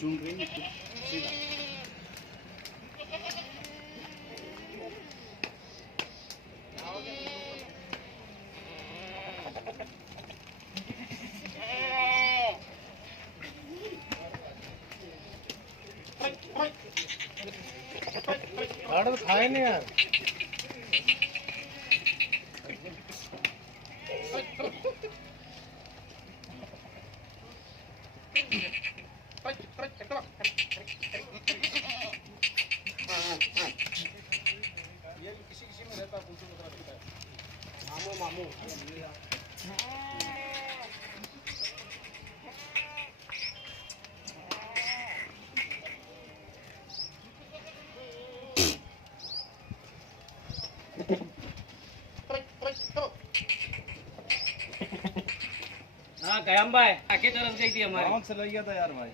चुन रही सीधा खाए नहीं यार। ये किसी किसी में रहता है, पूछो बता सकता है। मामू मामू हाँ कयाम भाई आके तरस गई थी हमारी। गाँव से लग गया था यार भाई।